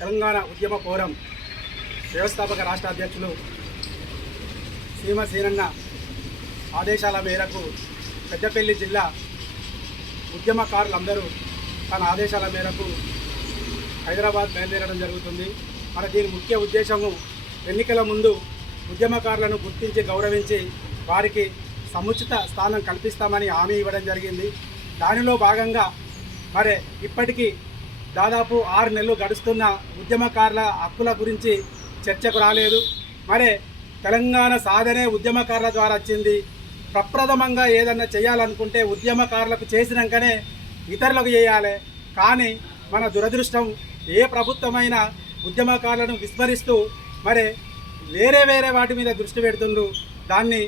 తెలంగాణ ఉద్యమ ఫోరం వ్యవస్థాపక రాష్ట్ర అధ్యక్షులు సీమ సీనన్న ఆదేశాల మేరకు పెద్దపల్లి జిల్లా ఉద్యమకారులందరూ తన ఆదేశాల మేరకు హైదరాబాద్ బయలుదేరడం జరుగుతుంది. మన దీని ముఖ్య ఉద్దేశము ఎన్నికల ముందు ఉద్యమకారులను గుర్తించి గౌరవించి వారికి సముచిత స్థానం కల్పిస్తామని హామీ ఇవ్వడం జరిగింది. దానిలో భాగంగా మరి ఇప్పటికీ దాదాపు 6 నెలలు గడుస్తున్న ఉద్యమకారుల హక్కుల గురించి చర్చకు రాలేదు. మరి తెలంగాణ సాధనే ఉద్యమకారుల ద్వారా వచ్చింది. ప్రప్రథమంగా ఏదన్నా చేయాలనుకుంటే ఉద్యమకారులకు చేసినాకనే ఇతరులకు చేయాలి. కానీ మన దురదృష్టం ఏ ప్రభుత్వమైనా ఉద్యమకారులను విస్మరిస్తూ మరి వేరే వాటి మీద దృష్టి పెడుతుండ్రు. దాన్ని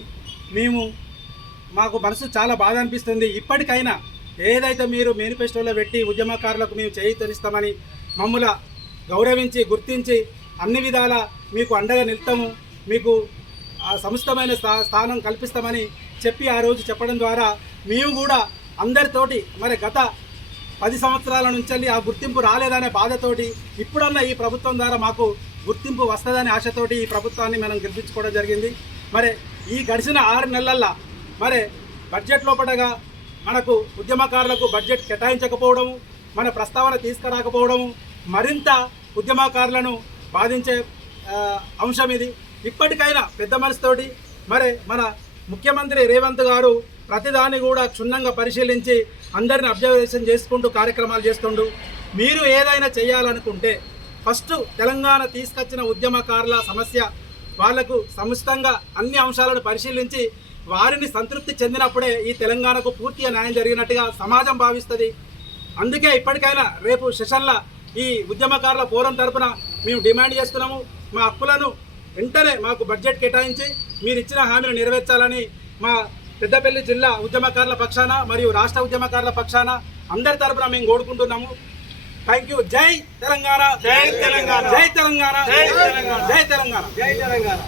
మాకు మనసు చాలా బాధ అనిపిస్తుంది. ఇప్పటికైనా ఏదైతే మీరు మేనిఫెస్టోలో పెట్టి ఉద్యమకారులకు మేము చేయితనిస్తామని మమ్మల్ని గౌరవించి గుర్తించి అన్ని విధాల మీకు అండగా నిలుస్తాము, మీకు సముచితమైన స్థానం కల్పిస్తామని చెప్పి ఆ రోజు చెప్పడం ద్వారా మేము కూడా అందరితోటి మరి గత 10 సంవత్సరాల నుంచి ఆ గుర్తింపు రాలేదనే బాధతోటి ఇప్పుడన్నా ఈ ప్రభుత్వం ద్వారా మాకు గుర్తింపు వస్తుందనే ఆశతోటి ఈ ప్రభుత్వాన్ని మనం గెలిపించుకోవడం జరిగింది. మరి ఈ గడిచిన 6 నెలల్లో మరి బడ్జెట్ లోపటగా మనకు ఉద్యమకారులకు బడ్జెట్ కేటాయించకపోవడము, మన ప్రస్తావన తీసుకురాకపోవడము మరింత ఉద్యమకారులను బాధించే అంశం ఇది. ఇప్పటికైనా పెద్ద మనసుతోటి మరి మన ముఖ్యమంత్రి రేవంత్ గారు ప్రతిదాన్ని కూడా క్షుణ్ణంగా పరిశీలించి అందరిని అబ్జర్వేషన్ చేసుకుంటూ కార్యక్రమాలు చేస్తుండు. మీరు ఏదైనా చేయాలనుకుంటే ఫస్ట్ తెలంగాణ తీసుకొచ్చిన ఉద్యమకారుల సమస్య వాళ్లకు సముచితంగా అన్ని అంశాలను పరిశీలించి వారిని సంతృప్తి చెందినప్పుడే ఈ తెలంగాణకు పూర్తిగా న్యాయం జరిగినట్టుగా సమాజం భావిస్తుంది. అందుకే ఇప్పటికైనా రేపు సెషన్ల ఈ ఉద్యమకారుల ఫోరం తరపున మేము డిమాండ్ చేస్తున్నాము. మా హక్కులను వెంటనే మాకు బడ్జెట్ కేటాయించి మీరు ఇచ్చిన హామీలు నెరవేర్చాలని మా పెద్దపల్లి జిల్లా ఉద్యమకారుల పక్షాన మరియు రాష్ట్ర ఉద్యమకారుల పక్షాన అందరి తరపున మేము కోరుకుంటున్నాము. Thank you. జై తెలంగాణ, జై తెలంగాణ, జై తెలంగాణ, జై తెలంగాణ, జై తెలంగాణ, జై తెలంగాణ.